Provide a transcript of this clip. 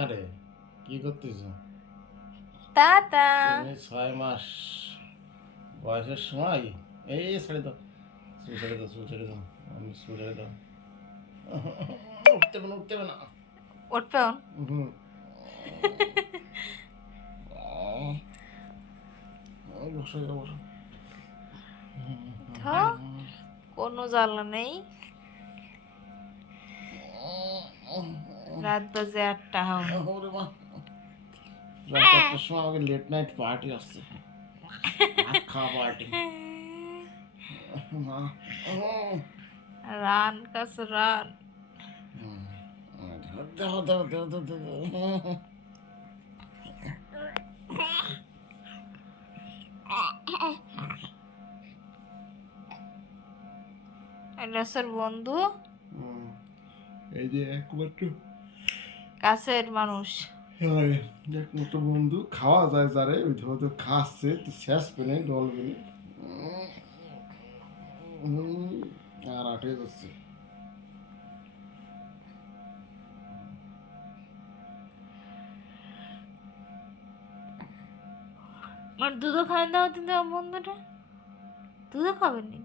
আরে কি করতেছ? টাটা। তুমি 6 মাস বয়সের সময় এই ছেড়ে দাও, চুল ছেড়ে দাও, চুল ছেড়ে দাও, আমি চুল ছেড়ে দাও। উঠতে হবে না, উঠতে হবে না। উঠবে হুম। বসো বসো। কোনো জ্বালা নেই। রাত বাজে 8টা। ওরে মা, রাত 1টার সময় আমাকে লেট নাইট পার্টি আসছে, ভাত খাওয়া পার্টি। মা, রান কাছে রান। দাও দাও দাও দাও দাও। এলাসের বন্ধু, এই যে একমাত্র কাছের মানুষ। একমাত্র বন্ধু, খাওয়া যায় যারে ওই ধরো খাচ্ছে তো শেষ পেনে ডল পেনে আর আটে যাচ্ছে। আর দুধও খাই দাও কিন্তু বন্ধুটা দুধও খাবেন নাকি?